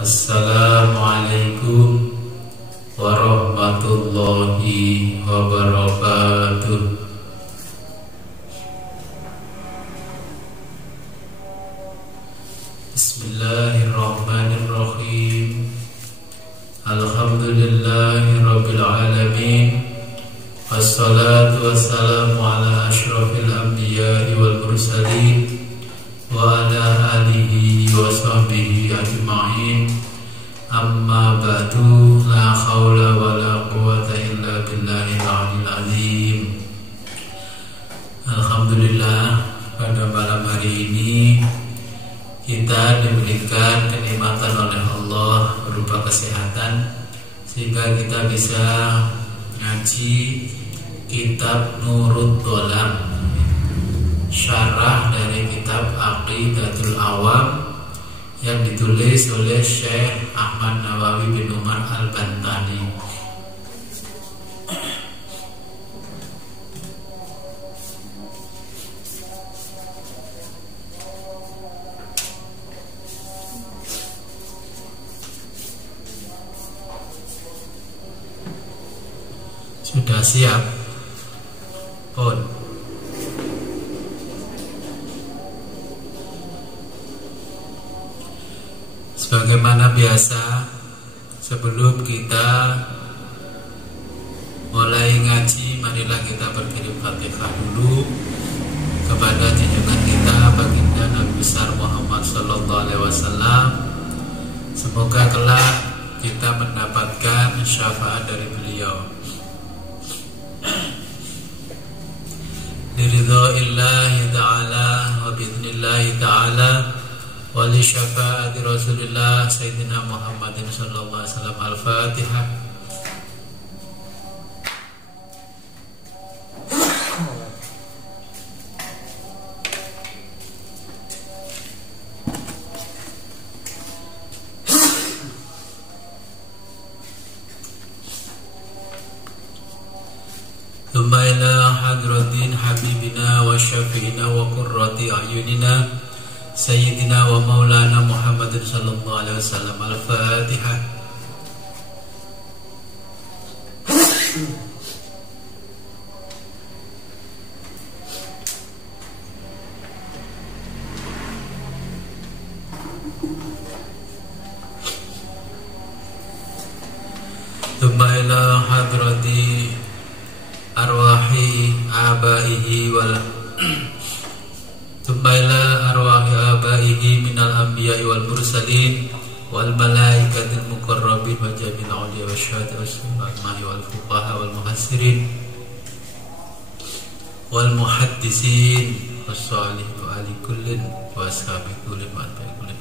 Assalamualaikum warahmatullahi wabarakatuh. Bismillahirrahmanirrahim. Alhamdulillahi rabbil alamin. Wassalatu wassalamu ala asyrafil anbiya'i wal mursalin wa ala alihi wa sahbihi ajma'in. Amma ba'du, la khawla wa la quwata illa billahil aliyyil azim. Alhamdulillah, pada malam hari ini kita diberikan kenikmatan oleh Allah berupa kesehatan sehingga kita bisa ngaji kitab Nurud Dolam, syarah dari kitab Aqidatul Awam yang ditulis oleh Syekh Ahmad Nawawi bin Umar Al-Bantani. Sudah siap? Pun. Sebagaimana biasa, sebelum kita mulai ngaji, marilah kita berkirim Fatihah dulu kepada junjungan kita baginda Nabi besar Muhammad sallallahu alaihi wasallam. Semoga kelak kita mendapatkan syafaat dari beliau. Biridha'illahi ta'ala wa bi'idhnillahi ta'ala wa li syafa'ati Rasulillah Sayyidina Muhammadin sallallahu alaihi wasallam. Al-Fatihah. Thumma ila hadratin habibina wa syafi'ina wa qurrati a'yunina Sayyidina wa maulana Muhammadin sallallahu alaihi wasallam. Al-Fatihah. Thumma ila hadrati arwahi abaihi wal Tumbaila arwahi abaihi minal anbiya'i wal mursalin wal malaikatil muqarrabin wa jamil awliya wa syahada wa syuhada'i wal fuqaha wal muhassirin wal muhaddisin was salihin wa ali kullin wa ashabi kullin wa atba'i kullin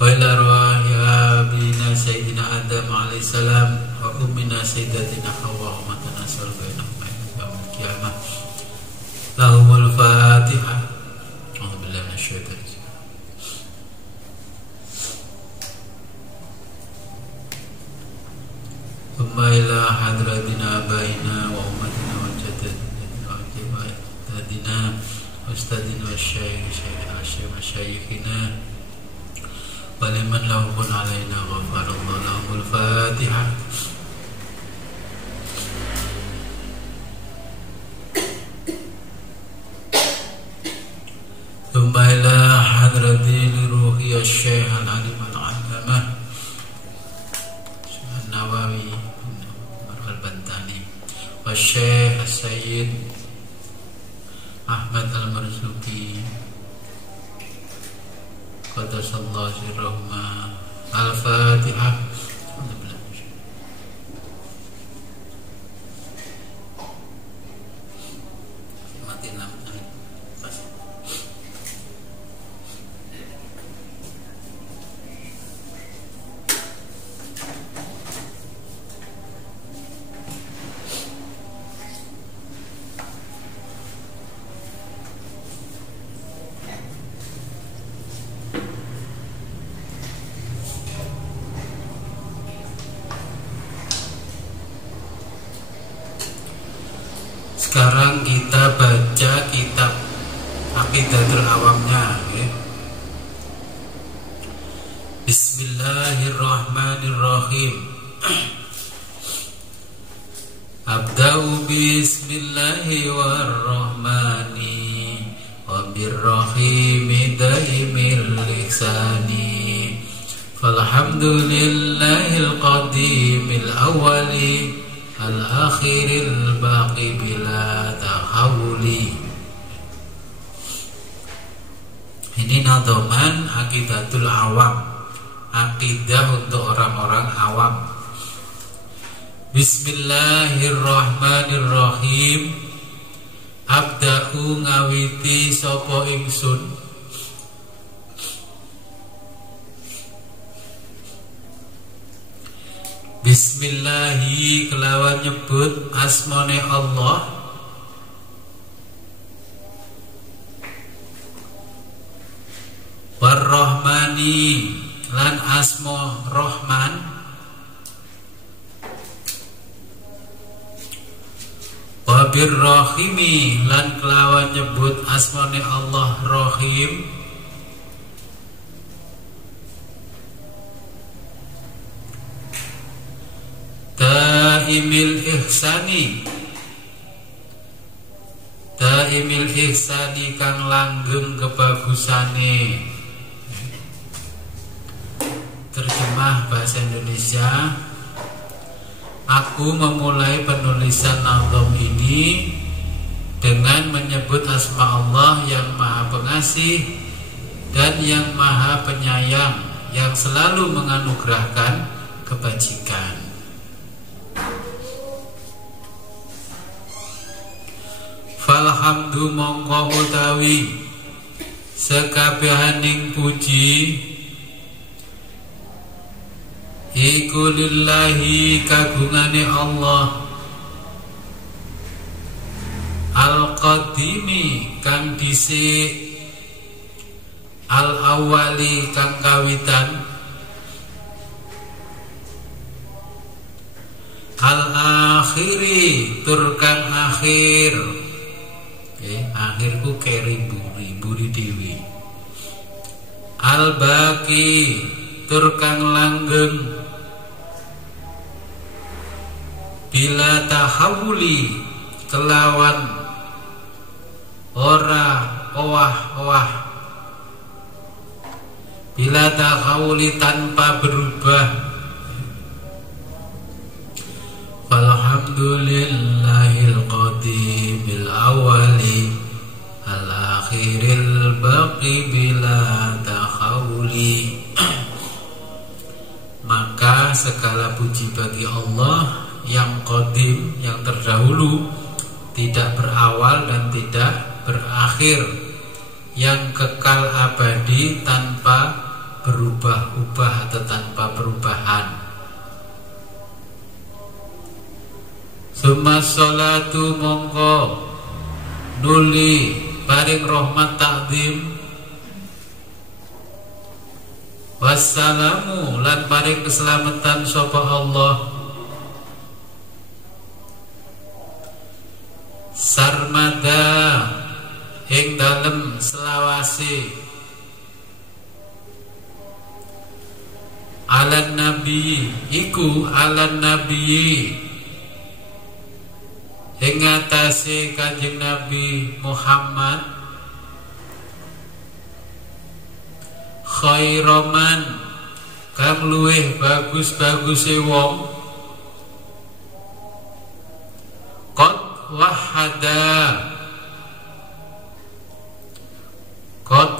wa ila arwahi abina sayyidina Adam alaihi salam wa ummina sayyidatina Hawa wa matanasal bainahum yaumil qiyamah. Lahumul Fatihah. A'udzubillahi minasyaitonir rajim. Thumma ila hadratina baina wa ummatina wa jaddatina wa jaddatina wa ustadina wa syayikhina wa syayikhina wa liman lahumul alaina ghafarallahu. Lahumul Fatihah. Thumma ila hadrati liruhi asy-syekh al-alim al-allamah Syekh Nawawi bin Umar Al-Bantani wa Syekh Sayyid Ahmad Al-Marzuki qaddasallahu sirrahuma. Al-Fatihah. Bismillahirrahmanirrahim. Abda'u bismillahi warrahmani wabirrahimi daimil liksani falhamdulillahil qadimil awwali al-akhiril baqi bila tahawuli. Ini nadhaman aqidatul awam, akidah untuk orang-orang awam. Bismillahirrahmanirrahim. Abda'u ngawiti sapa ingsun Bismillahi kelawan nyebut asmane Allah Warrahmani lan asma Rahman Wabirrahimi lan kelawan nyebut asmane Allah Rahim Daimil ihsani Daimil ihsani kang langgeng kebagusane. Terjemah bahasa Indonesia. Aku memulai penulisan nazam ini dengan menyebut asma Allah yang maha pengasih dan yang maha penyayang, yang selalu menganugerahkan kebajikan. Falhamdu mongko utawi sekabehaning puji iku lillahi kagungane Allah Al-Qadimi kang dhisik Al-Awwali kang kawitan Al-Akhiri tur kang akhir. Akhirku keri buri dewi. Al-Baqi tur kang langgeng bila tahawuli kelawan ora owah-owah, bila tahawuli tanpa berubah. Alhamdulillahil qadimil awali al-akhiril baqi bila tahawuli. Maka segala puji bagi Allah yang qadim, yang terdahulu, tidak berawal dan tidak berakhir, yang kekal abadi tanpa berubah-ubah atau tanpa perubahan. Summa sholatu mongko nuli paring rahmat takdim wassalamu lan paring keselamatan sapa Allah sarmada ing dalem selawase alan nabi iku alan nabi ing atase Kanjeng Nabi Muhammad khairoman kang luweh bagus-baguse wong qad wahada qad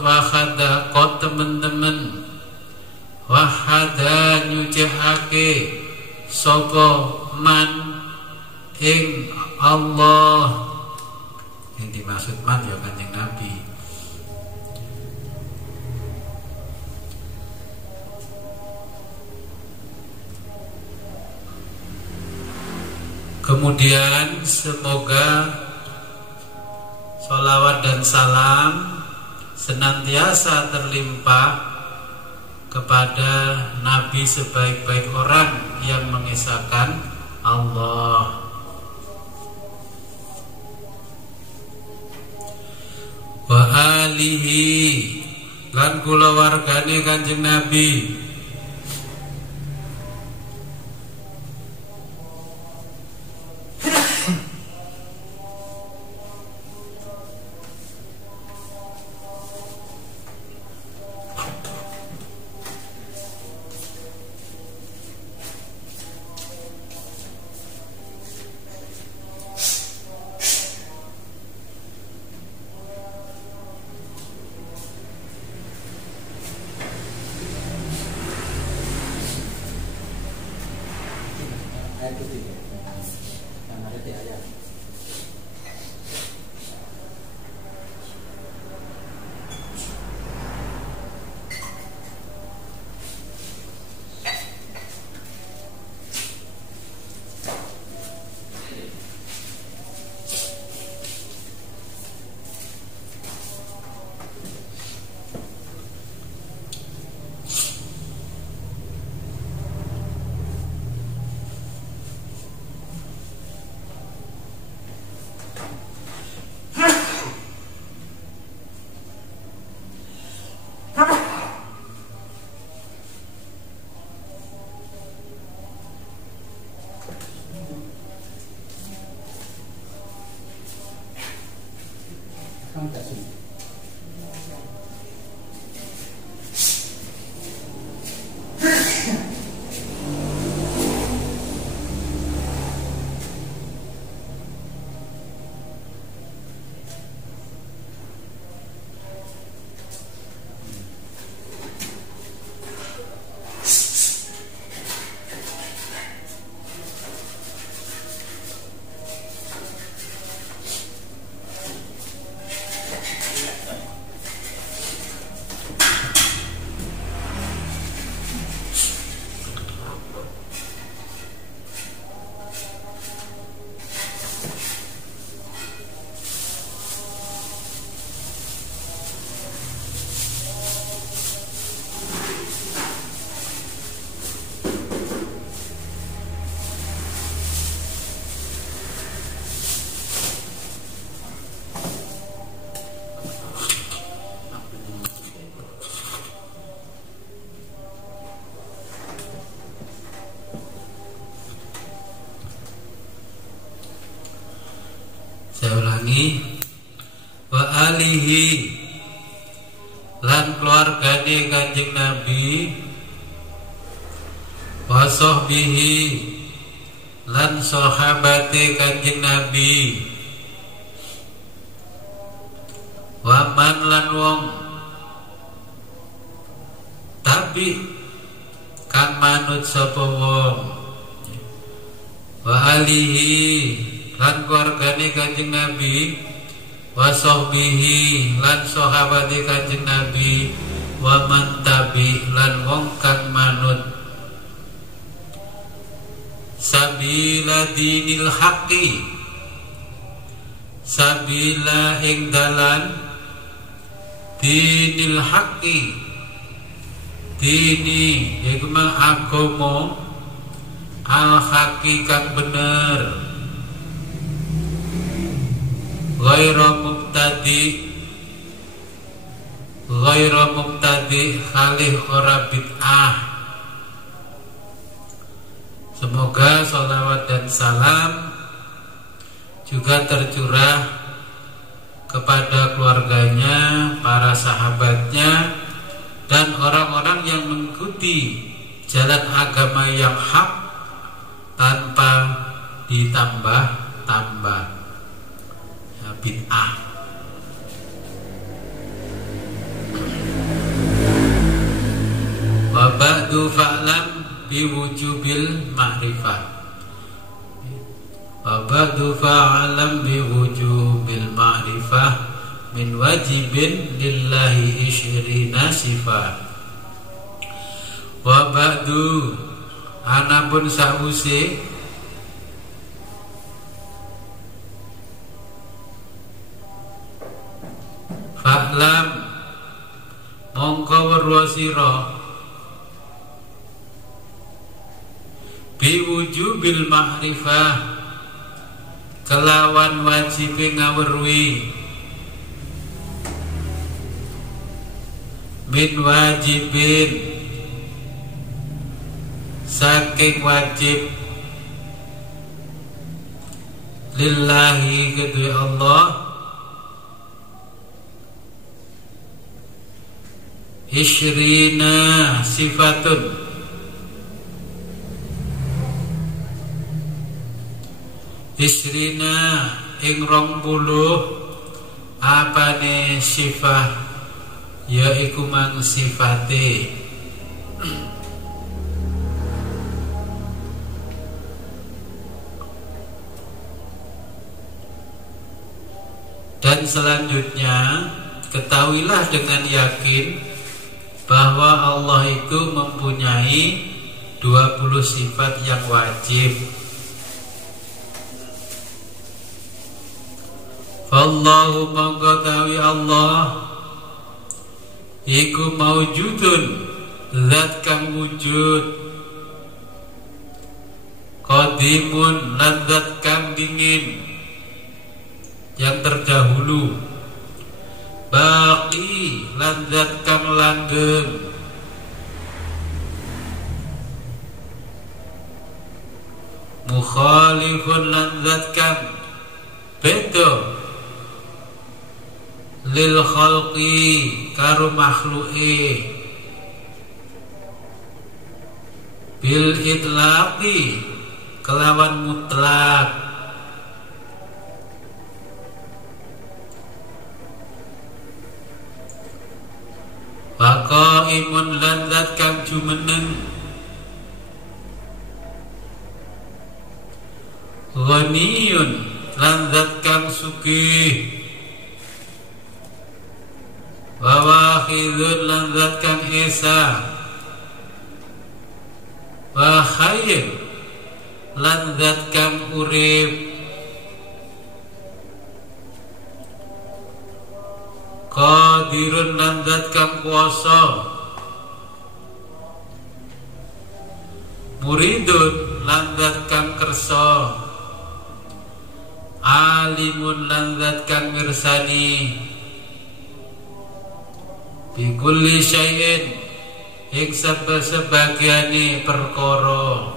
temen-temen wahada nyucihake sapa man ing Allah. Yang dimaksud man ya Kanjeng Nabi. Kemudian semoga sholawat dan salam senantiasa terlimpah kepada Nabi sebaik-baik orang yang mengesahkan Allah. Wa alihi lan kula wargane Kanjeng Nabi ayat ketiga. Yang ada di ayat. Saya ulangi, wa alihi lan keluargane Kanjeng Nabi, wa sahbihi lan sahabate Kanjeng Nabi, wa man lan wong tabi kang manut sapa wong, wa alihi lan keluargane Kanjeng Nabi, wa sahbihi lan sahabate Kanjeng Nabi, wa man tabi lan wong kang manut sabila dinil haqqi, sabila ing dalan dinil haqqi, dini iku agama al haqqi kang bener, ghairu mubtadi khalih ora bid'ah. Semoga sholawat dan salam juga tercurah kepada keluarganya, para sahabatnya, dan orang-orang yang mengikuti jalan agama yang hak tanpa ditambah-tambah bid'ah. Wa ba'du fa'lam biwujubil ma'rifah. Wa ba'du fa'lam biwujubil ma'rifah min wajibin lillahi isyrina sifat. Wa ba'du anapun sa'usi fa'lam mongko weruh sira biwujubil ma'rifah kelawan wajib ngaweruhi min wajibin saking wajib lillahi kedue Allah isyrina sifatun isrina ing 20 apane sifat yaiku mang sifate selanjutnya, ketahuilah dengan yakin bahwa Allah itu mempunyai 20 sifat yang wajib. Wallahu mengetahui Allah iku maujudun, zat kang wujud, qadimun, lan zat kang dingin yang terdahulu, baqi, lan zat kang langgeng, mukhalifun, lan zat kang beda, lil khalqi, karo makhluke, bil itlaqi, kelawan mutlak, wa qaimun, lan zat kang jumeneng, ghaniyun, lan zat kang sugih, wa wahidun, lan zat kang esa, wa hayy, lan zat kang urip, qadirun, lan zat kang kuwasa, muridun, lan zat kang kersa, alimun, lan zat kang mirsani, bikulli syai'in, ing sebagiane perkara.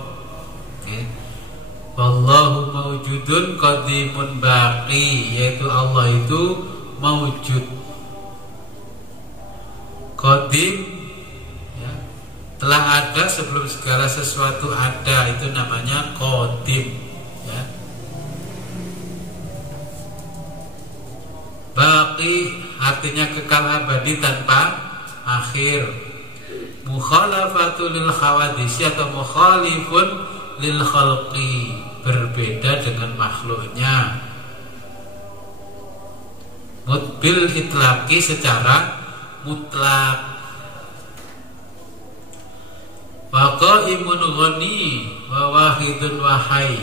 Wallahu mawjudun qadimun baqi, yaitu Allah itu mawjud, qadim, ya, telah ada sebelum segala sesuatu ada, itu namanya qadim, ya. Baqi artinya kekal abadi tanpa akhir. Mukhalafatul lil khawadisi atau mukhalifun lil khalqi, berbeda dengan makhluknya. Mutbil itlaqi, secara mutlak. Wa qaimun ghani wa wahidun wahai.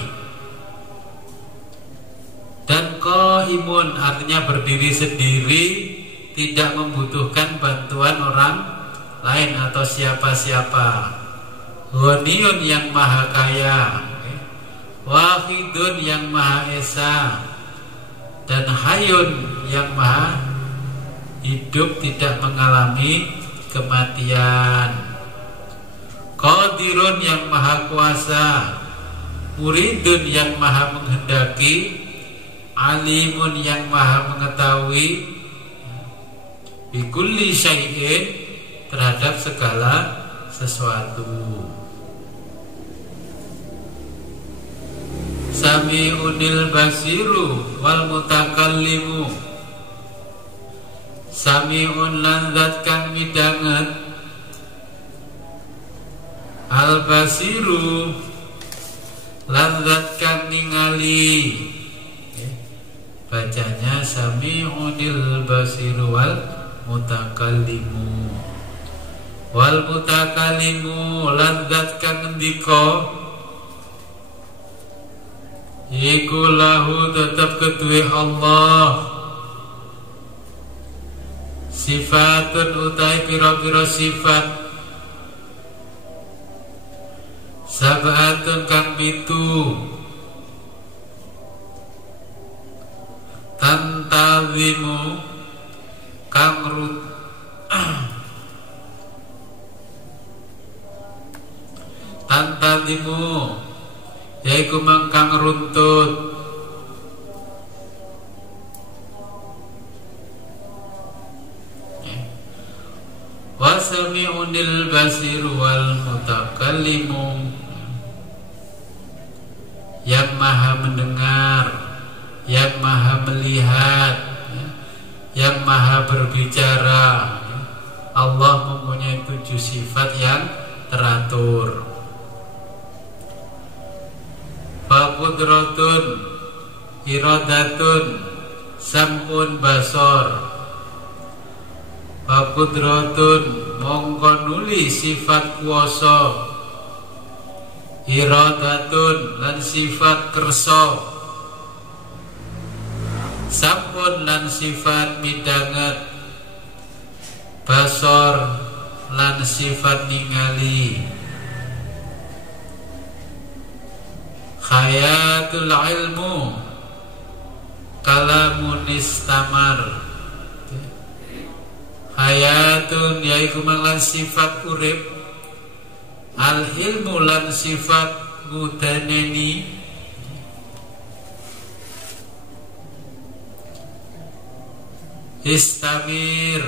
Dan qaimun artinya berdiri sendiri, tidak membutuhkan bantuan orang lain atau siapa-siapa. Ghaniyun, yang maha kaya, wahidun, yang maha esa, dan hayun, yang maha hidup, tidak mengalami kematian. Qadirun, yang maha kuasa, muridun, yang maha menghendaki, alimun, yang maha mengetahui, bikulli syai'in, terhadap segala sesuatu. Sami'unil basiru wal mutakallimu, sami'un, lan zat kang midanget, al basiru, lan zat kang ningali. Bacanya sami'unil basiru wal mutakallimu. Wal mutakallimu, lan zat kang ngendika, iku lahu, tetap kedue Allah, sifatun, utai pira-pira sifat, sab'atun, kang pitu, tantazimu, kang tantazimu, yaiku mangkang runtut, wasami'unil basir wal mutakallimu, yang maha mendengar, yang maha melihat, yang maha berbicara. Allah mempunyai 7 sifat yang teratur. Faqudratun, iradatun, sam'un basor, wa qudratun mongko nuli sifat kuwasa, iradatun lan sifat kersa, sam'un lan sifat midanget, basor lan sifat ningali, hayatul ilmu kalamun istamar, hayatun yaiku lan sifat urip, al ilmu lan sifat mudaneni, istamir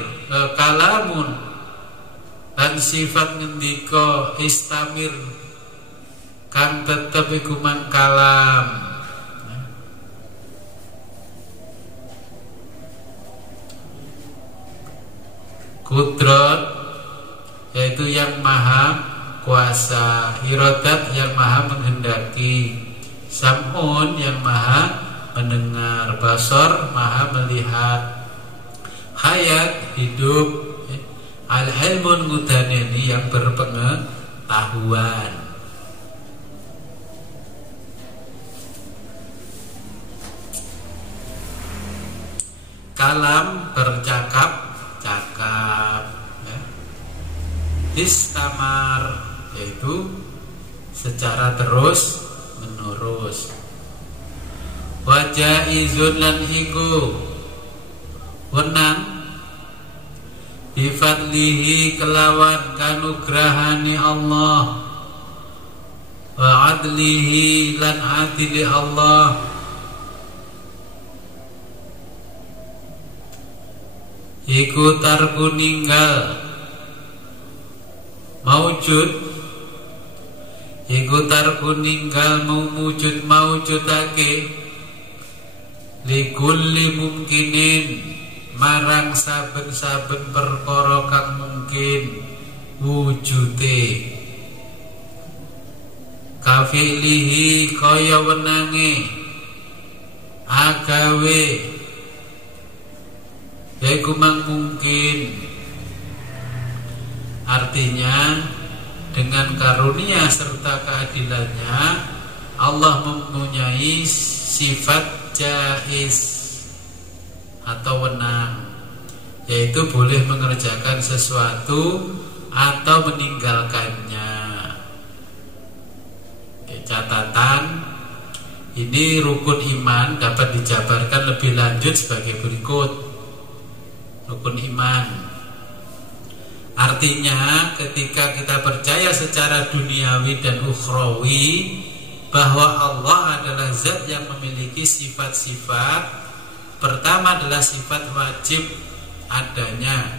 kalamun lan sifat ngendika, istamir kang tetep iku mang kalam. Kudrat yaitu yang maha kuasa, iradat yang maha menghendaki, sam'un yang maha mendengar, basor maha melihat, hayat hidup, al-ilmun ngudaneni yang berpengetahuan. Kalam bercakap ya. Istamar yaitu secara terus menerus. Wajaizun lan iku wenang bifadlihi kelawan kanugrahani Allah, wa adlihi lan adili Allah, iku tarku ninggal maujud, iku tarku ninggal maujudake likulli mungkinin marang saben-saben perkara kang mungkin wujude, kafilihi kaya wenange agawe yaiku mang mungkin. Artinya dengan karunia serta keadilannya Allah mempunyai sifat jaiz atau wenang, yaitu boleh mengerjakan sesuatu atau meninggalkannya. Catatan ini rukun iman dapat dijabarkan lebih lanjut sebagai berikut. Rukun iman artinya ketika kita percaya secara duniawi dan ukhrawi bahwa Allah adalah zat yang memiliki sifat-sifat. Pertama adalah sifat wajib adanya.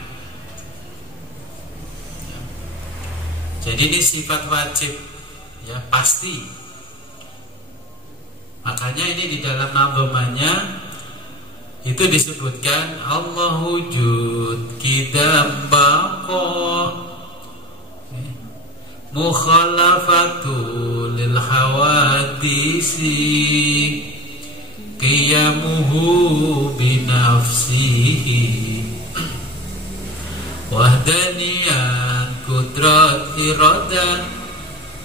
Jadi ini sifat wajib, ya pasti. Makanya ini di dalam nazamanya itu disebutkan Allah wujud kidam baqa mukhalafatu lil hawadisi qiyamuhu binafsihi wahdaniyat kudrat iradah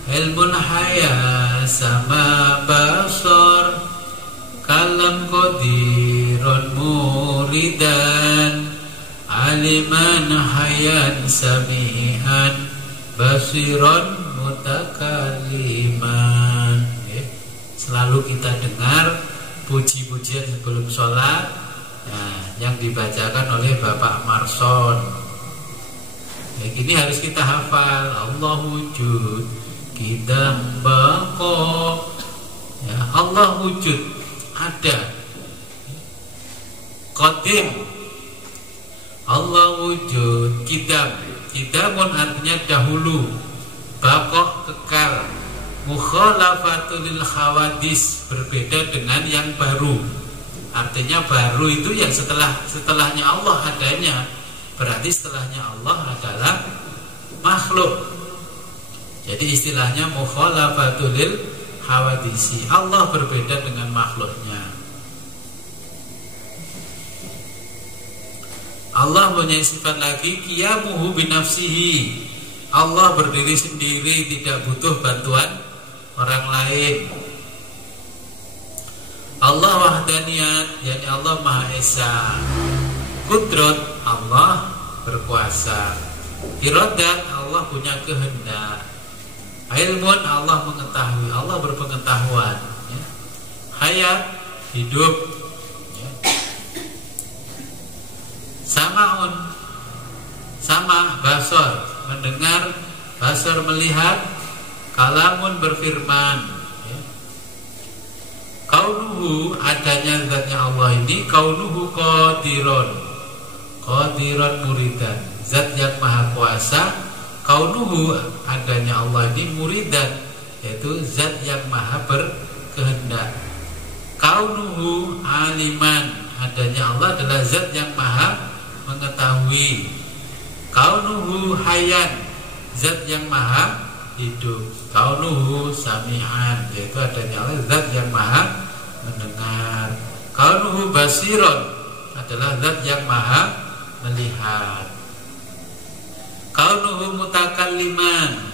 ilmun haya sama basar kalam qadiron muridan aliman hayan sami'an basiron mutakaliman. Selalu kita dengar puji-pujian sebelum sholat, nah, yang dibacakan oleh Bapak Marson. Ini harus kita hafal. Allah wujud kita bako, ya, Allah wujud ada, qadim, Allah wujud, kidamun artinya dahulu, bako kekal, mukhalafatul lil hawadis berbeda dengan yang baru. Artinya baru itu yang setelahnya Allah adanya. Berarti setelahnya Allah adalah makhluk. Jadi istilahnya mukhalafatul lil hawadisi. Allah berbeda dengan makhluknya. Allah punya sifat lagi qiyamuhu binafsihi. Allah berdiri sendiri, tidak butuh bantuan orang lain. Allah wahdaniyat, yakni Allah Maha Esa. Qudrat, Allah berkuasa. Iradat, Allah punya kehendak. Ilmun, Allah mengetahui, Allah berpengetahuan, ya. Hayat, hidup, ya. Samaun, sama, basor, mendengar, basor, melihat. Kalamun, berfirman, ya. Kaunuhu, adanya zatnya Allah ini. Kaunuhu qadiron, qadiron muridan, zat yang maha kuasa. Kaunuhu, adanya Allah ini muridan, yaitu zat yang maha berkehendak. Kaunuhu aliman, adanya Allah adalah zat yang maha mengetahui. Kaunuhu hayan, zat yang maha hidup. Kaunuhu sami'an, yaitu adanya Allah zat yang maha mendengar. Kaunuhu basiron, adalah zat yang maha melihat. Kaunuhu mutakalliman,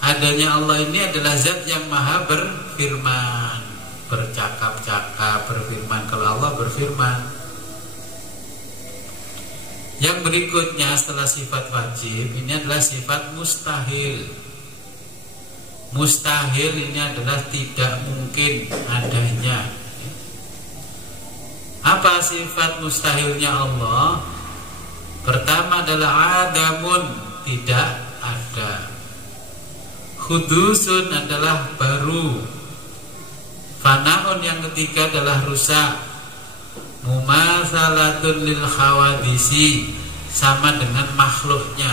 adanya Allah ini adalah zat yang maha berfirman, bercakap-cakap, berfirman. Kalau Allah berfirman. Yang berikutnya setelah sifat wajib, ini adalah sifat mustahil. Mustahil ini adalah tidak mungkin adanya. Apa sifat mustahilnya Allah? Pertama adalah adamun, tidak ada. Hudusun adalah baru. Fanaun yang ketiga adalah rusak. Mumatsalatun lil khawadisi, sama dengan makhluknya.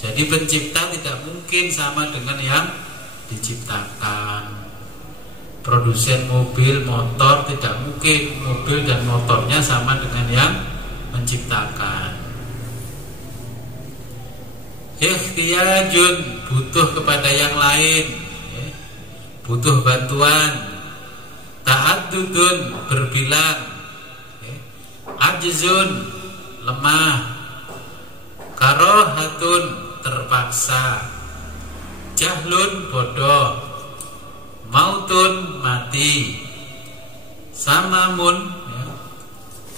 Jadi pencipta tidak mungkin sama dengan yang diciptakan. Produsen mobil, motor, tidak mungkin mobil dan motornya sama dengan yang menciptakan. Ikhtiyajun, butuh kepada yang lain, butuh bantuan. Ta'addudun, berbilang. Ajzun, lemah. Karohatun, terpaksa. Jahlun, bodoh. Mautun, mati. Samamun,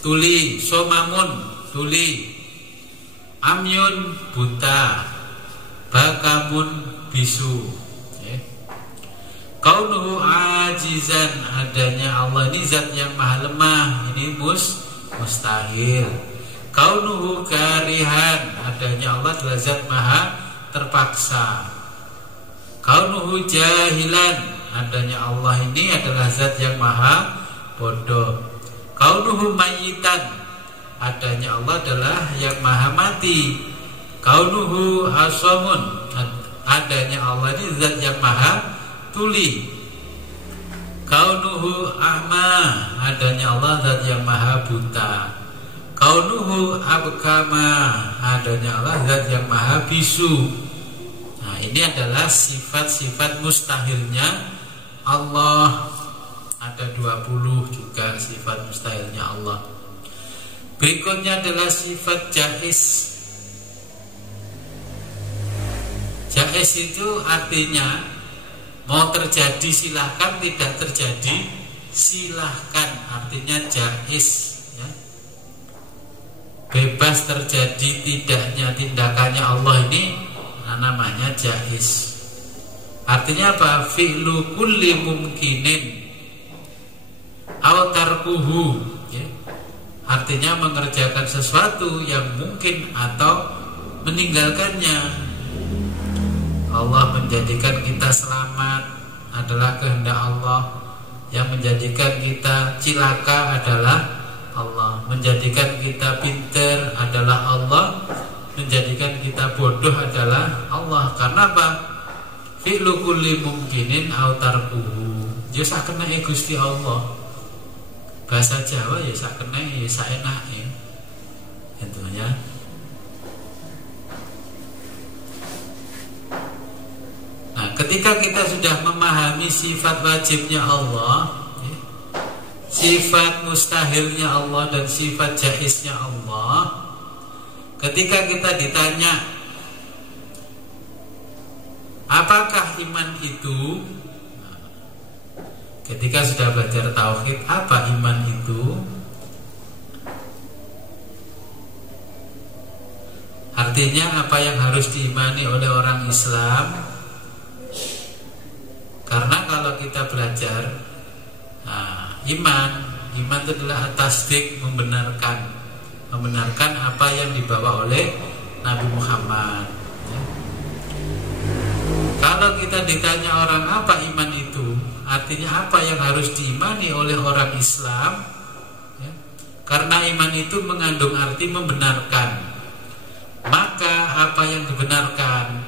tuli. Somamun, tuli. Amyun, buta. Bakamun, bisu. Kaunuhu ajizan, adanya Allah ini zat yang maha lemah, ini mustahil. Kaunuhu karihan, adanya Allah adalah zat maha terpaksa. Kaunuhu jahilan, adanya Allah ini adalah zat yang maha bodoh. Kaunuhu mayyitan, adanya Allah adalah yang maha mati. Kaunuhu asamun, adanya Allah ini zat yang maha tuli. Kaunuhu a'ma, adanya Allah zat yang maha buta. Kaunuhu abkama, adanya Allah zat yang maha bisu. Nah, ini adalah sifat-sifat mustahilnya Allah. Ada 20 juga sifat mustahilnya Allah. Berikutnya adalah sifat jaiz. Jaiz itu artinya mau terjadi silahkan, tidak terjadi silahkan, artinya jaiz, ya. Bebas terjadi tidaknya tindakannya Allah ini namanya jaiz. Artinya apa? Fi'lu kulli mumkinin aw tarkuhu, ya. Artinya mengerjakan sesuatu yang mungkin atau meninggalkannya. Allah menjadikan kita selamat adalah kehendak Allah. Yang menjadikan kita cilaka adalah Allah. Menjadikan kita pintar adalah Allah. Menjadikan kita bodoh adalah Allah. Karena apa? Fi'lu kulli mumkinin aw tarkuhu. Ya sakena Gusti Allah. Bahasa Jawa ya sakena ya saenake. Itu ya. Ketika kita sudah memahami sifat wajibnya Allah, sifat mustahilnya Allah dan sifat jaiznya Allah, ketika kita ditanya apakah iman itu, ketika sudah belajar tauhid, apa iman itu? Artinya apa yang harus diimani oleh orang Islam? Karena kalau kita belajar iman itu adalah tasdik, membenarkan apa yang dibawa oleh Nabi Muhammad. Kalau kita ditanya orang apa iman itu, artinya apa yang harus diimani oleh orang Islam, karena iman itu mengandung arti membenarkan. Maka apa yang dibenarkan?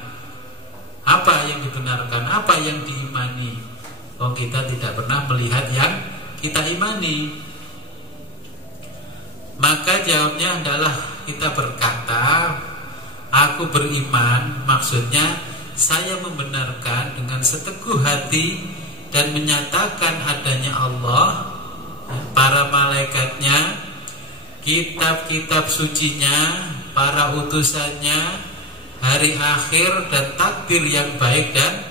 Apa yang dibenarkan? Apa yang diimani? Oh, kita tidak pernah melihat yang kita imani. Maka jawabnya adalah kita berkata, aku beriman, maksudnya saya membenarkan dengan seteguh hati dan menyatakan adanya Allah, para malaikatnya, kitab-kitab sucinya, para utusannya, hari akhir dan takdir yang baik dan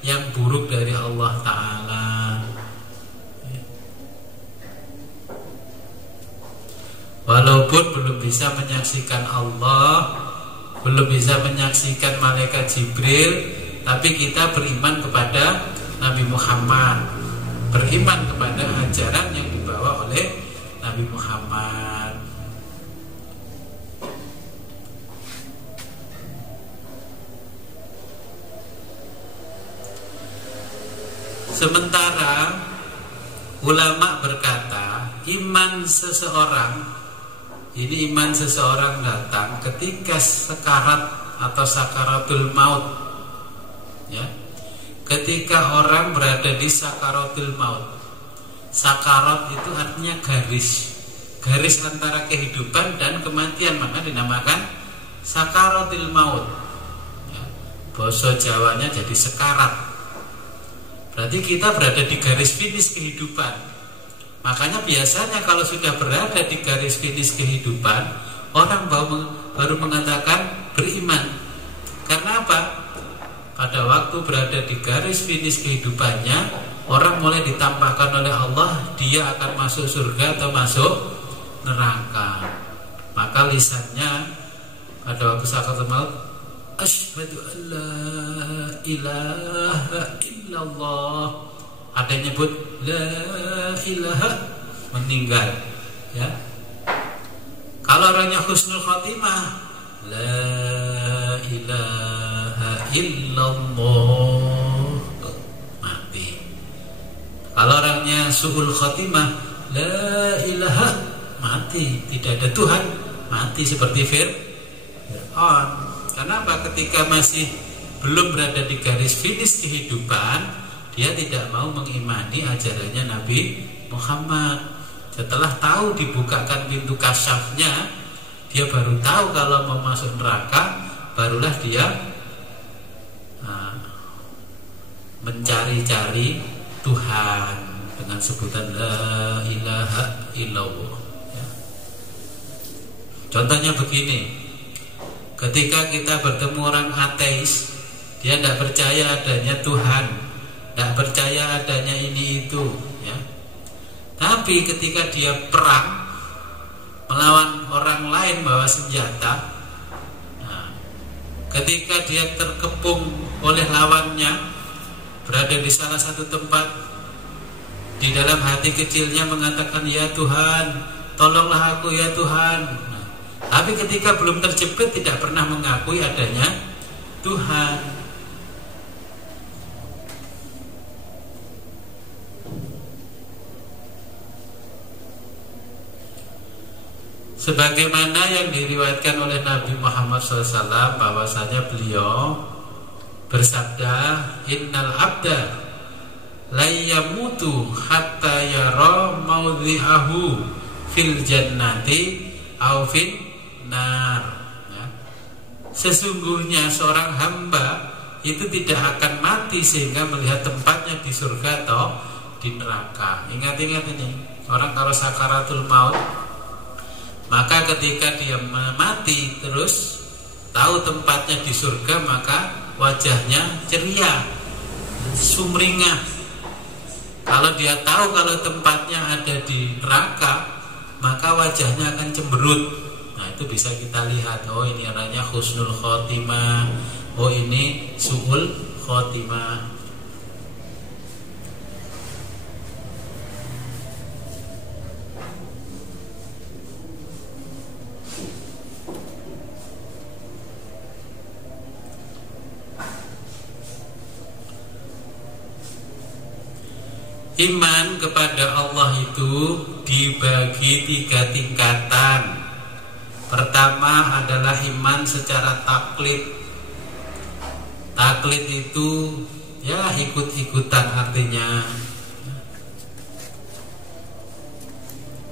yang buruk dari Allah Ta'ala. Walaupun belum bisa menyaksikan Allah, belum bisa menyaksikan malaikat Jibril, tapi kita beriman kepada Nabi Muhammad, beriman kepada ajaran yang dibawa oleh Nabi Muhammad. Sementara ulama berkata, iman seseorang datang ketika sekarat atau sakaratul maut, ya. Ketika orang berada di sakaratul maut. Sakarat itu artinya garis antara kehidupan dan kematian, maka dinamakan sakaratul maut, ya. Bahasa Jawanya jadi sekarat. Berarti kita berada di garis finish kehidupan. Makanya biasanya kalau sudah berada di garis finish kehidupan, orang baru mengatakan beriman. Karena apa? Pada waktu berada di garis finish kehidupannya, orang mulai ditampakkan oleh Allah, dia akan masuk surga atau masuk neraka. Maka lisannya pada waktu sakaratul maut, asyhadu an la ilaha illallah. Ada yang nyebut la ilaha, meninggal, ya. Kalau orangnya husnul khotimah, la ilaha illallah, mati. Kalau orangnya suhul khotimah, la ilaha, mati, tidak ada Tuhan, mati seperti Fir'aun. Kenapa? Ketika masih belum berada di garis finish kehidupan, dia tidak mau mengimani ajarannya Nabi Muhammad. Setelah tahu dibukakan pintu kasyafnya, dia baru tahu kalau mau masuk neraka, barulah dia mencari-cari Tuhan dengan sebutan la ilaha illallah, ya. Contohnya begini, ketika kita bertemu orang ateis, dia tidak percaya adanya Tuhan, tidak percaya adanya ini itu, ya. Tapi ketika dia perang melawan orang lain bawa senjata, ketika dia terkepung oleh lawannya, berada di salah satu tempat, di dalam hati kecilnya mengatakan, ya Tuhan, tolonglah aku ya Tuhan. Tapi ketika belum terjepit tidak pernah mengakui adanya Tuhan. Sebagaimana yang diriwayatkan oleh Nabi Muhammad SAW, bahwasanya beliau bersabda, innal abda la yamutu hatta yara maudhi'ahu fil jannati aw fin nar, ya. Sesungguhnya seorang hamba itu tidak akan mati sehingga melihat tempatnya di surga atau di neraka. Ingat-ingat ini, orang kalau sakaratul maut, maka ketika dia mati terus tahu tempatnya di surga, maka wajahnya ceria, sumringah. Kalau dia tahu kalau tempatnya ada di neraka, maka wajahnya akan cemberut. Nah, itu bisa kita lihat, oh ini arahnya husnul khotimah, oh ini su'ul khotimah. Iman kepada Allah itu dibagi 3 tingkatan. Pertama adalah iman secara taklid. Taklid itu ya ikut-ikutan, artinya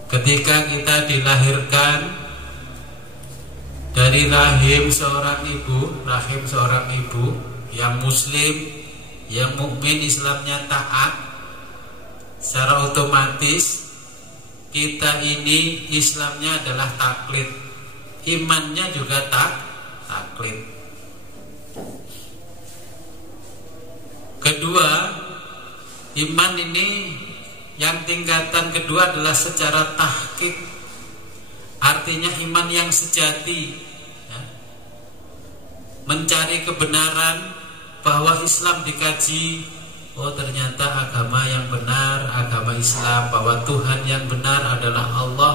ketika kita dilahirkan dari rahim seorang ibu yang muslim, yang mukmin, Islamnya taat, secara otomatis kita ini Islamnya adalah taklid, imannya juga taklid. Kedua, iman ini yang tingkatan kedua adalah secara tahqiq, artinya iman yang sejati, ya. Mencari kebenaran bahwa Islam dikaji, oh ternyata agama yang benar, agama Islam, bahwa Tuhan yang benar adalah Allah.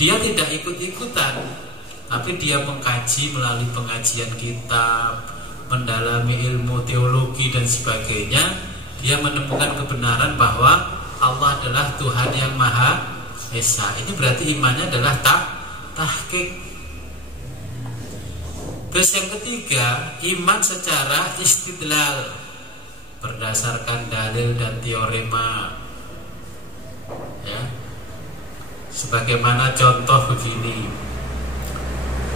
Dia tidak ikut-ikutan, tapi dia mengkaji melalui pengajian kitab, mendalami ilmu teologi dan sebagainya. Dia menemukan kebenaran bahwa Allah adalah Tuhan yang Maha Esa. Ini berarti imannya adalah tahqiq. Terus yang ketiga, iman secara istidlal, berdasarkan dalil dan teorema, ya. Sebagaimana contoh begini,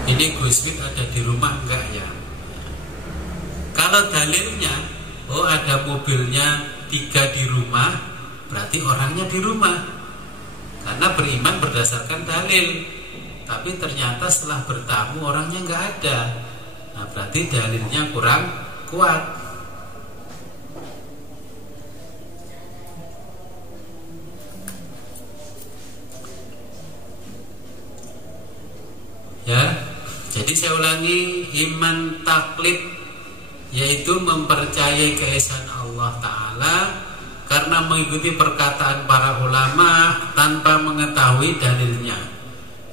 ini Gus Win ada di rumah enggak ya? Kalau dalilnya, oh ada mobilnya 3 di rumah, berarti orangnya di rumah, karena beriman berdasarkan dalil. Tapi ternyata setelah bertamu orangnya enggak ada, nah berarti dalilnya kurang kuat. Ya, jadi saya ulangi, iman taklid yaitu mempercayai keesaan Allah Ta'ala karena mengikuti perkataan para ulama tanpa mengetahui dalilnya.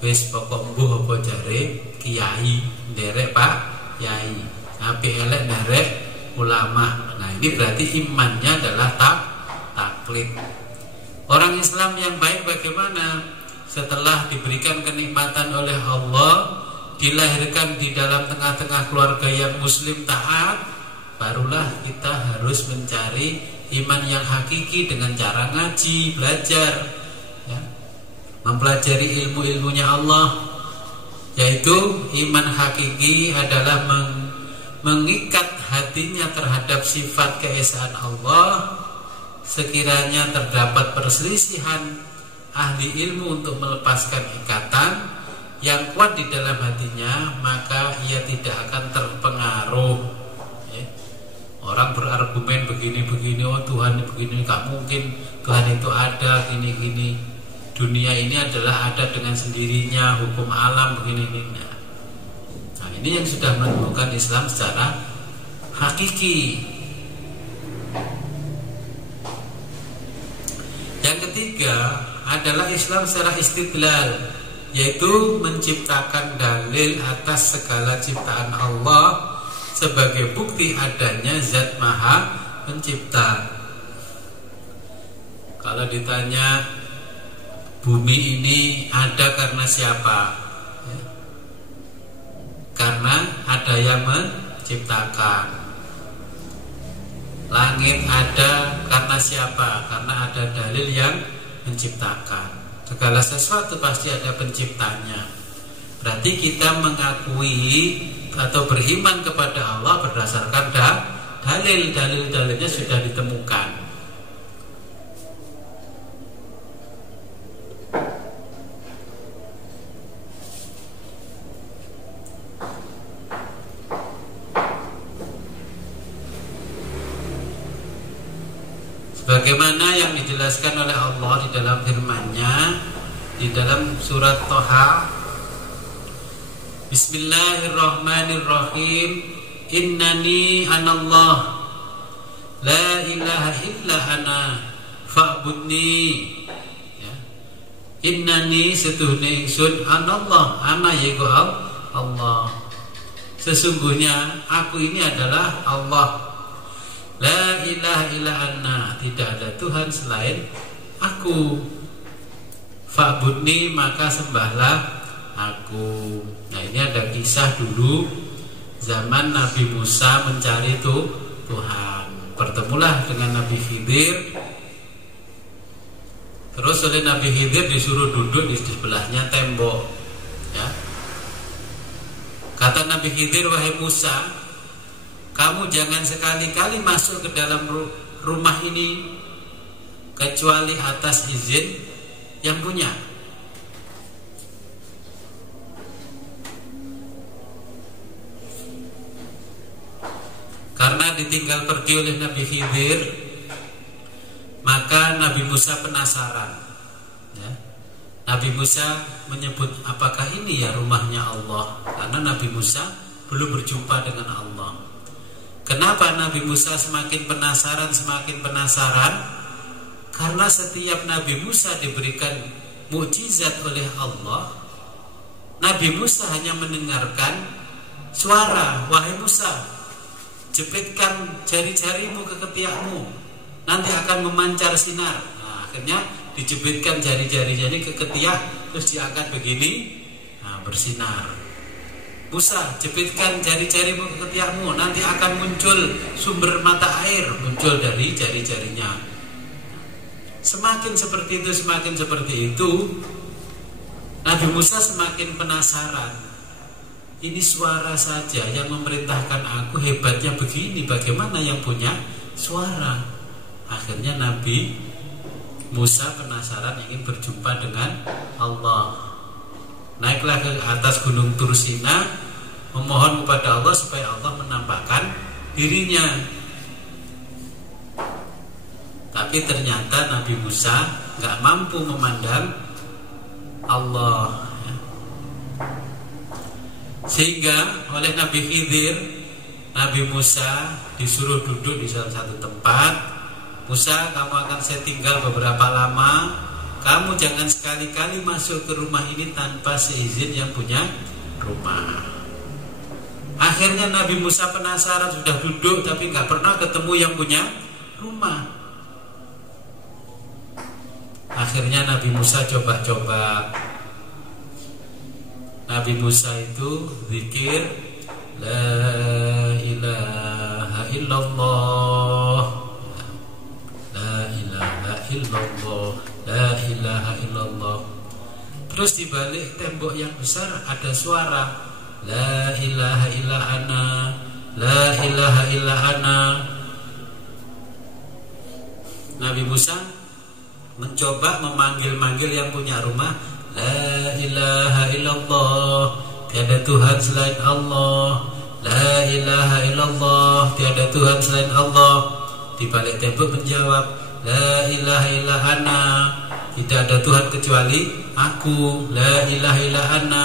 Wis pokok mbuh apa jare kiai, nderek Pak Yai, api elek nderek ulama. Nah, ini berarti imannya adalah taklid. Orang Islam yang baik bagaimana? Setelah diberikan kenikmatan oleh Allah, dilahirkan di dalam tengah-tengah keluarga yang muslim taat, barulah kita harus mencari iman yang hakiki dengan cara ngaji, belajar, ya. Mempelajari ilmu-ilmunya Allah. Yaitu iman hakiki adalah mengikat hatinya terhadap sifat keesaan Allah. Sekiranya terdapat perselisihan ahli ilmu untuk melepaskan ikatan yang kuat di dalam hatinya, maka ia tidak akan terpengaruh, ya. Orang berargumen begini-begini, oh Tuhan begini, gak mungkin Tuhan itu ada, gini-gini. Dunia ini adalah ada dengan sendirinya, hukum alam begini-begini. Nah, ini yang sudah menemukan Islam secara hakiki. Yang ketiga adalah Islam secara istidlal, yaitu menciptakan dalil atas segala ciptaan Allah sebagai bukti adanya Zat Maha Pencipta. Kalau ditanya bumi ini ada karena siapa? Ya. Karena ada yang menciptakan. Langit ada karena siapa? Karena ada dalil yang menciptakan. Segala sesuatu pasti ada penciptanya. Berarti kita mengakui atau beriman kepada Allah berdasarkan dalil-dalilnya sudah ditemukan. Sebagaimana yang dijelaskan oleh Allah di dalam firman-Nya di dalam surat Thaha, Bismillahirrahmanirrahim. Innani anallah la ilaha illa ana fa'budni. Ya. Innani setuhne ingsun anallah, ana yaiku Allah. Sesungguhnya aku ini adalah Allah. La ilaha illa anna, tidak ada Tuhan selain aku. Fa'budni, maka sembahlah aku. Nah, ini ada kisah dulu zaman Nabi Musa mencari Tuhan. Bertemulah dengan Nabi Khidir. Terus oleh Nabi Khidir disuruh duduk di sebelahnya tembok. Ya. Kata Nabi Khidir, wahai Musa, kamu jangan sekali-kali masuk ke dalam rumah ini kecuali atas izin yang punya. Karena ditinggal pergi oleh Nabi Khidir, maka Nabi Musa penasaran. Ya. Nabi Musa menyebut, apakah ini ya rumahnya Allah? Karena Nabi Musa belum berjumpa dengan Allah. Kenapa Nabi Musa semakin penasaran? Karena setiap Nabi Musa diberikan mukjizat oleh Allah, Nabi Musa hanya mendengarkan suara, wahai Musa, jepitkan jari-jarimu ke ketiakmu, nanti akan memancar sinar. Nah, akhirnya dijepitkan jari-jari ke ketiak, terus dia akan begini, bersinar. Musa, jepitkan jari-jarimu ke ketiakmu, nanti akan muncul sumber mata air, muncul dari jari-jarinya. Semakin seperti itu, Nabi Musa semakin penasaran. Ini suara saja yang memerintahkan aku, hebatnya begini, bagaimana yang punya suara? Akhirnya Nabi Musa penasaran, ingin berjumpa dengan Allah. Naiklah ke atas gunung Tursina, memohon kepada Allah supaya Allah menampakkan dirinya. Tapi ternyata Nabi Musa gak mampu memandang Allah. Sehingga oleh Nabi Khidir, Nabi Musa disuruh duduk di salah satu tempat. Musa, kamu akan saya tinggal beberapa lama. Kamu jangan sekali-kali masuk ke rumah ini tanpa seizin yang punya rumah. Akhirnya Nabi Musa penasaran, sudah duduk tapi gak pernah ketemu yang punya rumah. Akhirnya Nabi Musa coba-coba. Nabi Musa itu zikir, la ilaha illallah, la ilaha illallah, la ilaha illallah. Terus di balik tembok yang besar ada suara, la ilaha illa ana, la ilaha illa ana. Nabi Musa mencoba memanggil-manggil yang punya rumah, la ilaha illallah, tiada Tuhan selain Allah, la ilaha illallah, tiada Tuhan selain Allah. Di balik tembok menjawab, la ilaha illa ana, tidak ada Tuhan kecuali aku, la ilaha illa ana,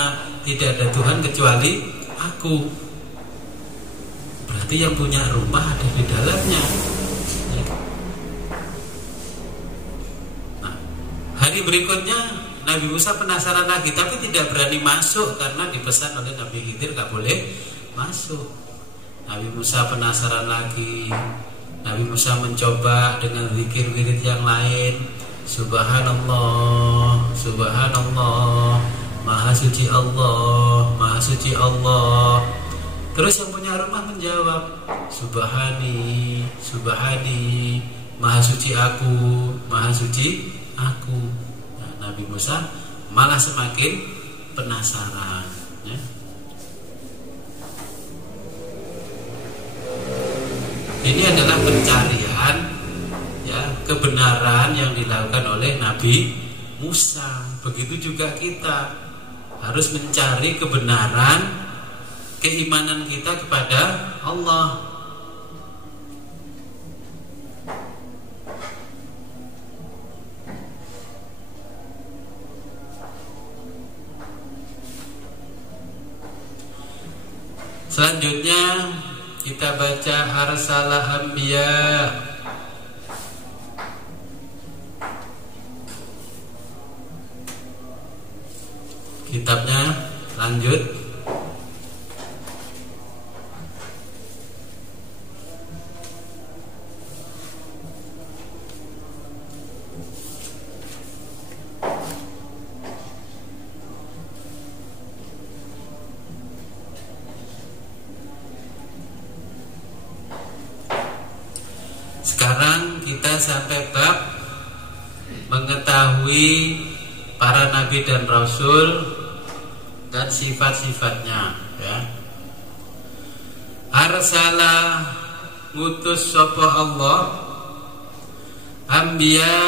tidak ada Tuhan kecuali aku. Berarti yang punya rumah ada di dalamnya. Nah, hari berikutnya Nabi Musa penasaran lagi, tapi tidak berani masuk karena dipesan oleh Nabi Khidir gak boleh masuk. Nabi Musa penasaran lagi. Nabi Musa mencoba dengan zikir-zikir yang lain. Subhanallah, Subhanallah, Maha suci Allah, Maha suci Allah. Terus yang punya rumah menjawab, Subhani, Subhani, Maha suci aku, Maha suci aku. Nabi Musa malah semakin penasaran. Ya. Ini adalah pencarian, ya, kebenaran yang dilakukan oleh Nabi Musa. Begitu juga kita harus mencari kebenaran, keimanan kita kepada Allah. Selanjutnya kita baca Arsala Anbiya. Kitabnya lanjut. Sekarang kita sampai bab mengetahui para nabi dan rasul dan sifat-sifatnya, ya. Arsala ngutus sapa Allah anbiya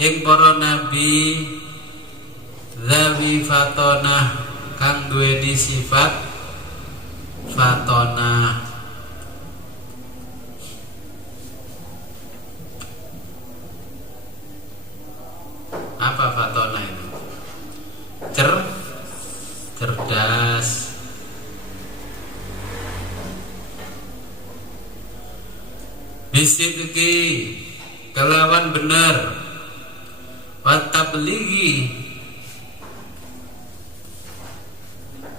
ing para nabi zawi fatonah kang duweni sifat fatonah. Apa fatonah itu? Cerdas. Bisidqi kelawan benar. Watablighi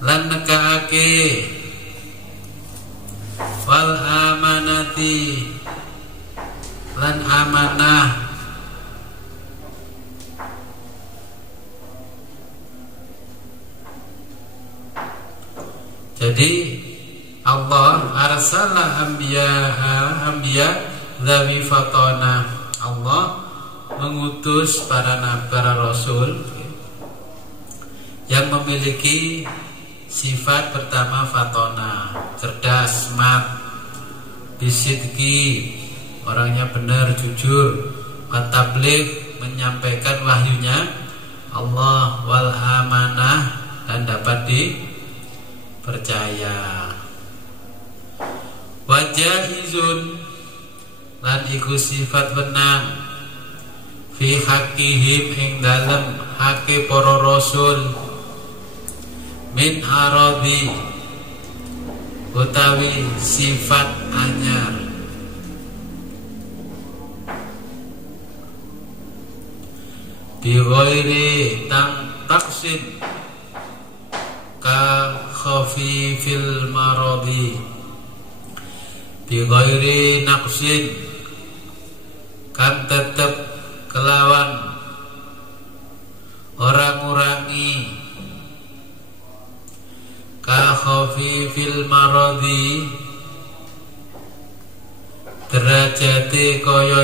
lan nekaake. Wal amanati lan amanah. Jadi Allah arsala anbiya zawi fatona. Allah mengutus para rasul yang memiliki sifat pertama fatona, cerdas, smart. Bisidqi orangnya benar, jujur. Watabligh menyampaikan wahyunya Allah. Wal amanah dan dapat percaya. Wajahizun lan iku sifat menang fi haqqihim ing dalem hake para rasul min arabi utawi sifat anyar. Bi ghairi taksin ka khafifil maradi bi ghairi naqsin kan tetep kelawan orang-orangi ka khafifil maradi derajate kaya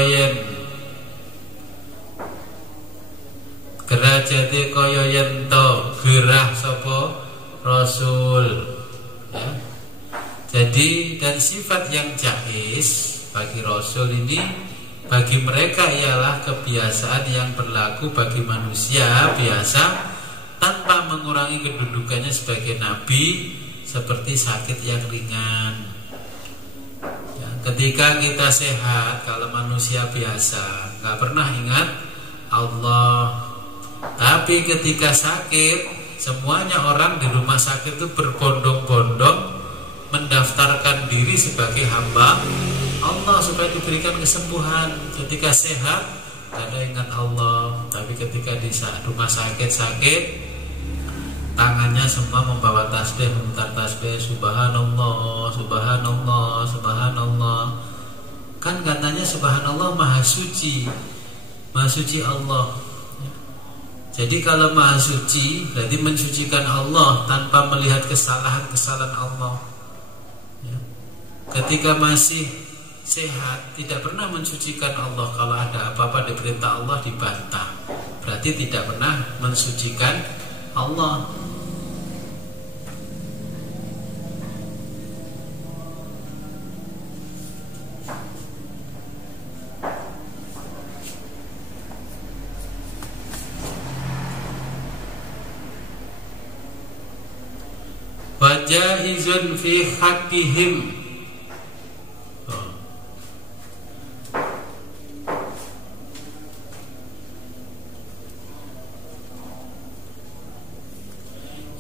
yen to gerah sapa rasul, ya. Jadi dan sifat yang jais bagi rasul ini bagi mereka ialah kebiasaan yang berlaku bagi manusia biasa tanpa mengurangi kedudukannya sebagai nabi, seperti sakit yang ringan, ya. Ketika kita sehat, kalau manusia biasa nggak pernah ingat Allah, tapi ketika sakit semuanya orang di rumah sakit itu berbondong-bondong mendaftarkan diri sebagai hamba Allah supaya diberikan kesembuhan. Ketika sehat gak ada ingat Allah, tapi ketika di rumah sakit tangannya semua membawa tasbih, memutar tasbih, subhanallah, subhanallah, subhanallah. Kan katanya subhanallah maha suci Allah. Jadi kalau maha suci berarti mensucikan Allah tanpa melihat kesalahan-kesalahan Allah, ya. Ketika masih sehat tidak pernah mensucikan Allah. Kalau ada apa-apa diperintah Allah dibantah, berarti tidak pernah mensucikan Allah. Wajahizun fi haqqihim.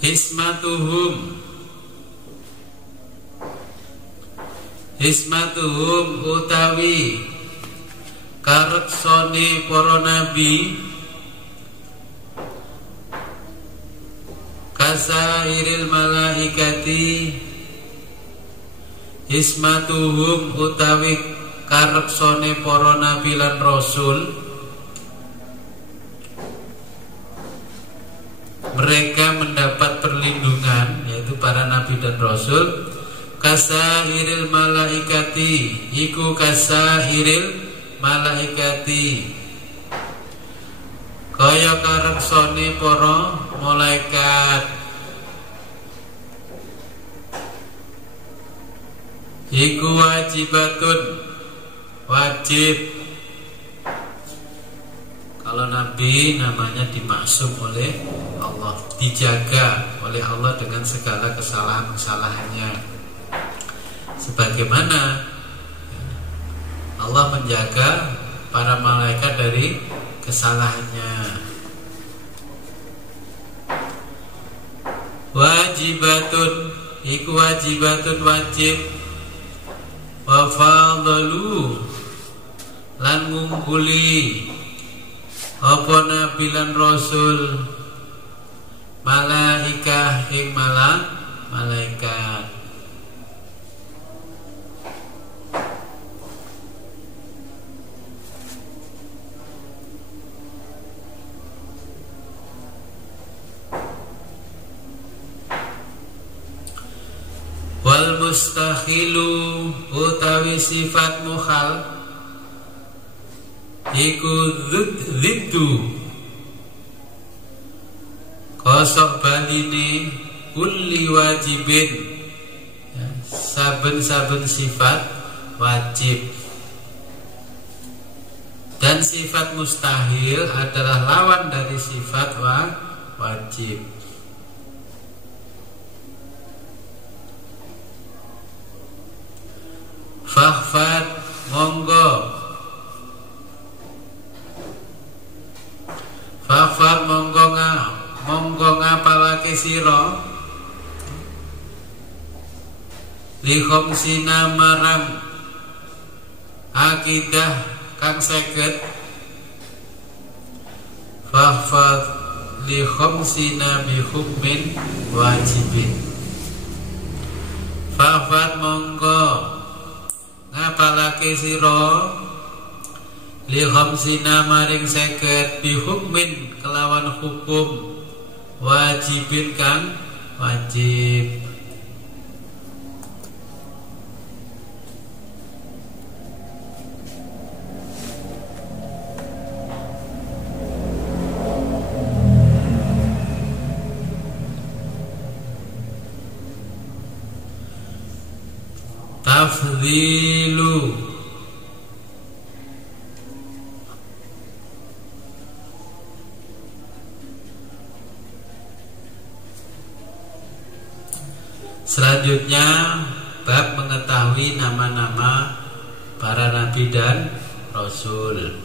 Ismatuhum Ismatuhum utawi kareksone para nabi kasairil malaikati. Ismatuhum utawi kareksone para nabi lan rasul, mereka mendapat perlindungan, yaitu para nabi dan rasul, kasairil malaikati, iku kasairil malaikati, kaya kareksone para malaikat. Iku wajibatun, wajib. Kalau nabi namanya dimaksum oleh Allah, dijaga oleh Allah dengan segala kesalahan-kesalahannya. Sebagaimana Allah menjaga para malaikat dari kesalahannya. Wajibatun, iku wajibatun, wajib. Wa fadalu, lan ngumpuli apa nabi lan rasul malaikah ing malaikat. Wal mustakhilu utawi sifat mukhal iku ziddu kosok baline kulli wajibin, ya, saben-saben sifat wajib. Dan sifat mustahil adalah lawan dari sifat wajib. Fakhfad, monggo. Fakhfad, monggo ngapalake sira li khamsina marang akidah kang 50. Fakhfad li khamsina bi hukmin wajibin. Fakhfad, monggo ngapalake sira li khamsina maring 50 bi hukmin kelawan hukum wajibin kang wajib. Tafdhilu, selanjutnya bab mengetahui nama-nama para nabi dan rasul.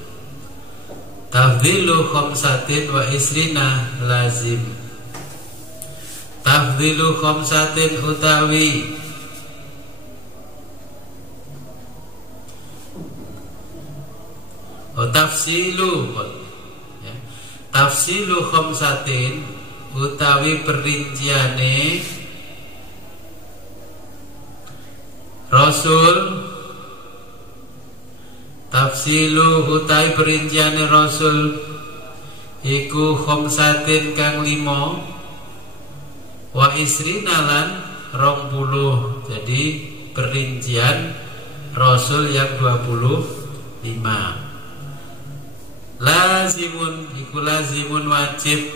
Tafdhilu khamsatin wa isrina lazim. Tafdhilu khamsatin utawi tafsilu, ya. Tafsilu khamsatin utawi perinciane rasul. Tafsilu utawi perinciane rasul iku khamsatin kang 5 wa isrina lan 20. Jadi perincian rasul yang 25. Lazimun, iku lazimun, wajib.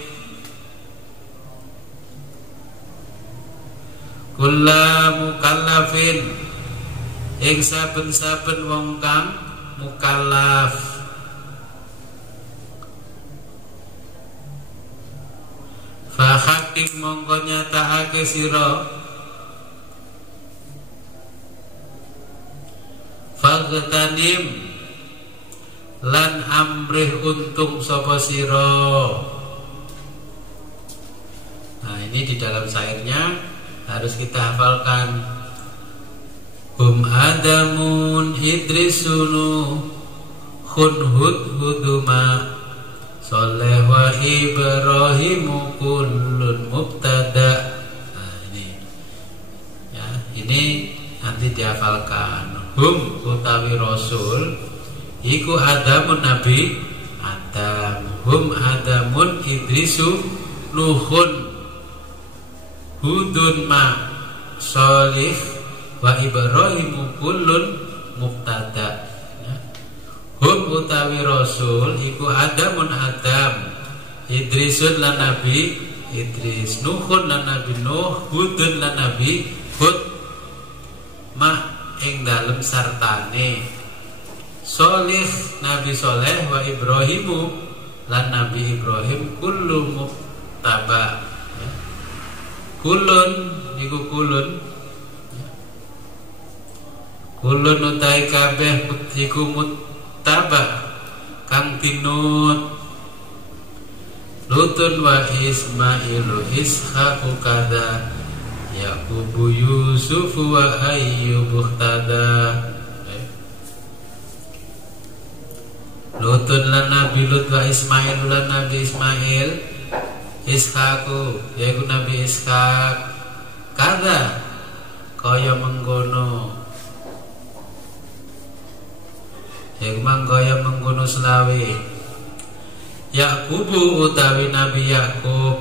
Kulla mukallafin, ing saben-saben wong kang mukallaf. Fa hakim mongko nyatakake sira fagtanim lan amrih untung sapa sira. Nah, ini di dalam syairnya harus kita hafalkan. hum adamun idrisunu khun hudhuduma soleh wa ibrahimu kullun mubtada. Nah ini ya, ini nanti dihafalkan. Hum utawi rasul iku adamun nabi Adam, hum adamun idrisu nuhun hudun ma solih wa ibrahimu kullun mubtada ya. Hum utawi rasul iku adamun Adam, idrisun lan nabi Idris, nuhun lan nabi Nuh, hudun lan nabi Hud, ma ing dalem sartane solih nabi soleh wa ibrahimu lan nabi Ibrahim kullu muttaba ya. Kulun iku kulun ya. Kulun utai kabeh iku muttaba kang tinut. Lutun wa Ismailu Ishaqu kada Yaqubu Yusuf wa Ayyub tada. Lutun lan Nabi Lut wa Ismail lan Nabi Ismail Ishaqu yaiku Nabi Ishaq kada kaya mengkono yaiku mangkaya mengkono selawe. Yaqubu utawi Nabi Yaqub,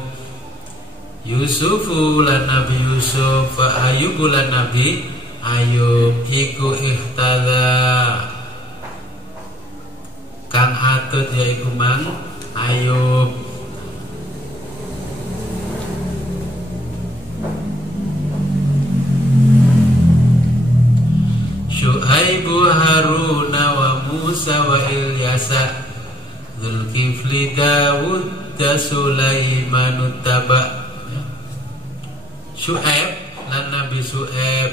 Yusufu lan Nabi Yusuf, wa Ayyub lan Nabi Ayyub iku ihtada kang atut yaiku mang Ayub. Syuaibu Haruna wa Musa wa Ilyasa Zulkifli Dawud da Sulaiman uttaba ya. Syuaib lan Nabi Syuaib,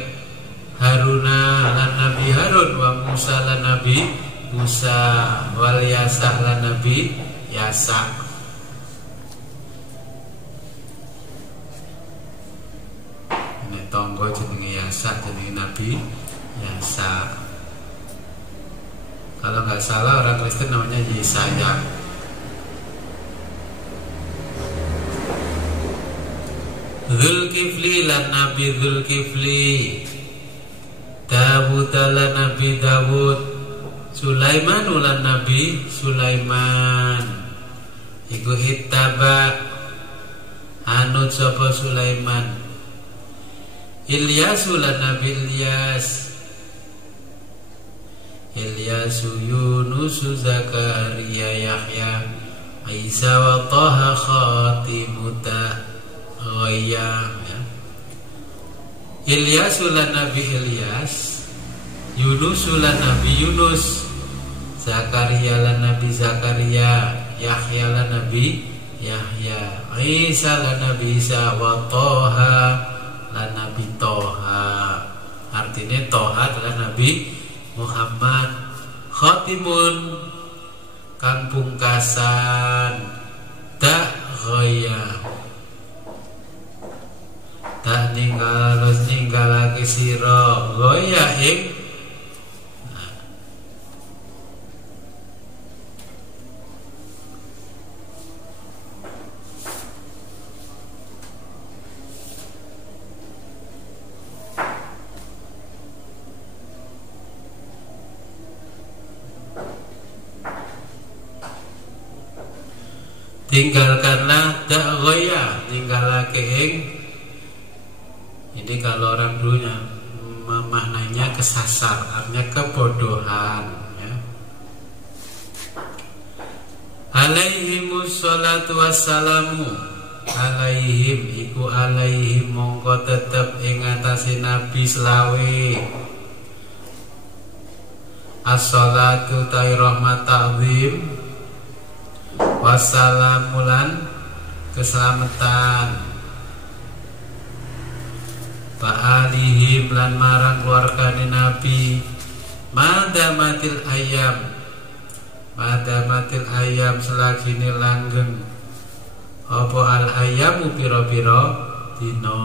Haruna lan Nabi Harun, wa Musa lan Nabi Musa, wal Yasa lan Nabi Yasa. Ini tonggo jenenge Yasa, jenenge Nabi Yasa. Kalau nggak salah orang Kristen namanya Yesaya. Zulkifli lan Nabi Zulkifli, Dawud lan Nabi Dawud, Sulaiman lan Nabi Sulaiman. Iku ittaba anut sapa Sulaiman. Ilyas lan Nabi Ilyas, Ilyasu Yunus Zakaria Yahya Isa wa Taha khatimuta ghayya ya. Ilyasu lan Nabi Ilyas, Yunus lan Nabi Yunus, Zakaria lan Nabi Zakaria, Yahya lan Nabi Yahya, Isa lan Nabi Isa, wa Taha lan Nabi Toha. Artinya Toha adalah Nabi Muhammad. Khatimun kang pungkasan, tak ghaya tak ninggalake sira ghaya ing tinggalkanlah da'ghaya, tinggalake ing. Ini kalau orang dulunya memaknainya kesasar, artinya kebodohan ya. Alaihimus salatu wassalamu, alaihim iku alaihim mongko tetep ing atase nabi selawe. As-salatu ta'i rahmat ta'zim, wassalamulan keselamatan, Fa'alihim lan marang keluargane Nabi, madamatil ayam selagi ini langgeng apa al ayamu piro-piro dino.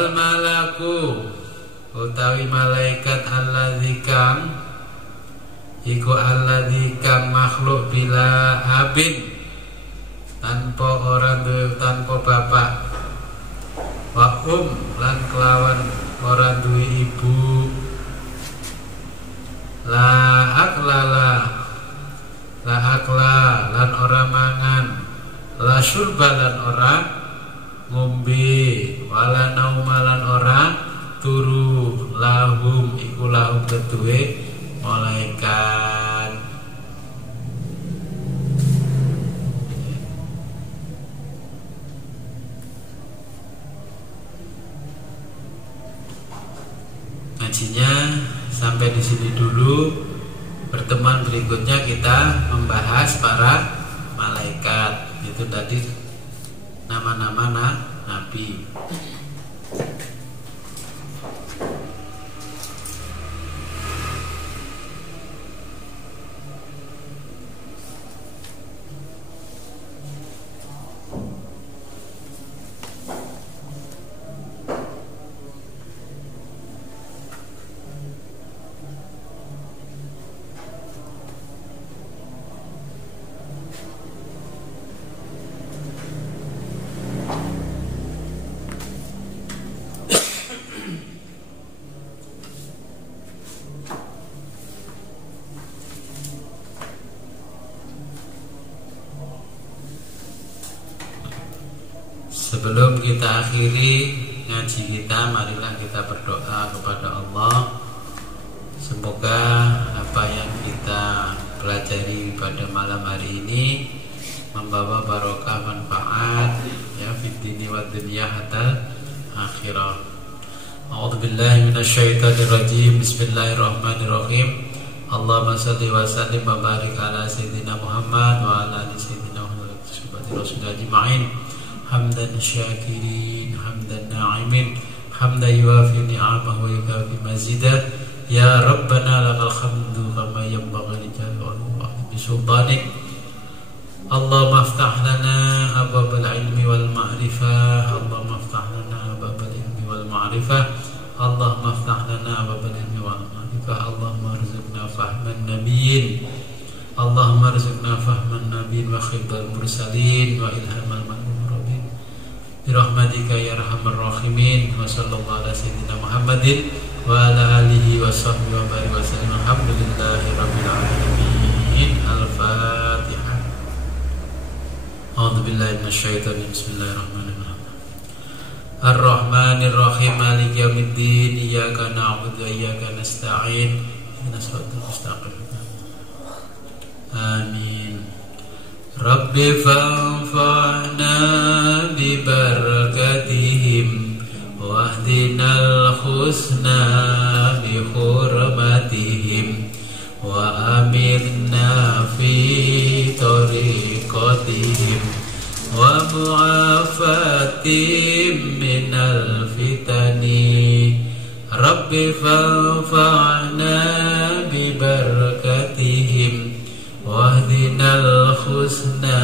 wal malaku utawi malaikat alladzi kang iku alladzi kang makhluk bila abin tanpa orang duwe tanpa bapak wa lan kelawan orang duwe ibu la akla lan ora mangan la syurba lan ora ngombe wala nauma lan ora turu lahum iku lahum keduwe malaikat. Ngajinya sampai di sini dulu. Pertemuan berikutnya kita membahas para malaikat. Itu tadi nama-nama nabi. Sebelum kita akhiri ngaji kita, marilah kita berdoa kepada Allah. Semoga apa yang kita pelajari pada malam hari ini membawa barokah manfaat ya fid dini wad dunya hatta akhirah. A'udzubillahi minasyaitonir rajim. Bismillahirrahmanirrahim. Allahumma shalli wa sallim wa barik ala sayyidina Muhammad wa ala ali sayyidina Muhammad wa rasulillah ajma'in. Hamdan syakirin, hamdan na'imin, hamdan yuafi ni'amah wa yukafi mazidah. Ya Rabbana lakal hamdu kama yanbaghi li jalali wajhi sultanik. Allahumma aftah lana abwabal ilmi wal ma'rifah. Allahumma aftah lana abwabal ilmi wal ma'rifah. Allahumma aftah lana abwabal ilmi wal ma'rifah. Allahumma arzuqna fahman nabiyyin. Allahumma arzuqna fahman nabiyyin wa khibal mursalin wa ilhamal ma'rufin birahmatika ya arhamar rahimin. Wa sallallahu ala sayyidina Muhammadin wa ala alihi wa sahbihi wa barik wa sallam. Alhamdulillahi rabbil alamin. Al-Fatihah. A'udzu billahi minasyaitonir rajim. Bismillahirrahmanirrahim. Ar-Rahmanir Rahim. Maliki yaumiddin. Iyyaka na'budu wa iyyaka nasta'in. Ihdinas siratal mustaqim. Amin. Rabbi fanfa'na bi barakatihim wahdinal husna bi hurmatihim wa aminna fi tariqatihim wa mu'afatim minal fitani. Rabbi fanfa'na bi barakatihim wahdinal husna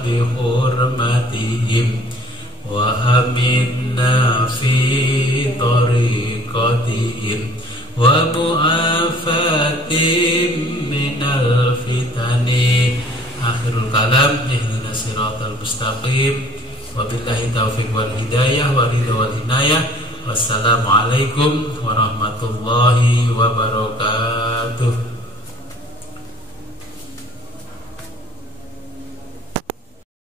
bi hurmatihim wa aminna fi tariqatihim wa mu'afatim minal fitani. Akhirul kalam. Ihdinas siratal mustaqim. Wabillahi taufiq wal hidayah wa ridha wal inayah. Wassalamualaikum warahmatullahi wabarakatuh.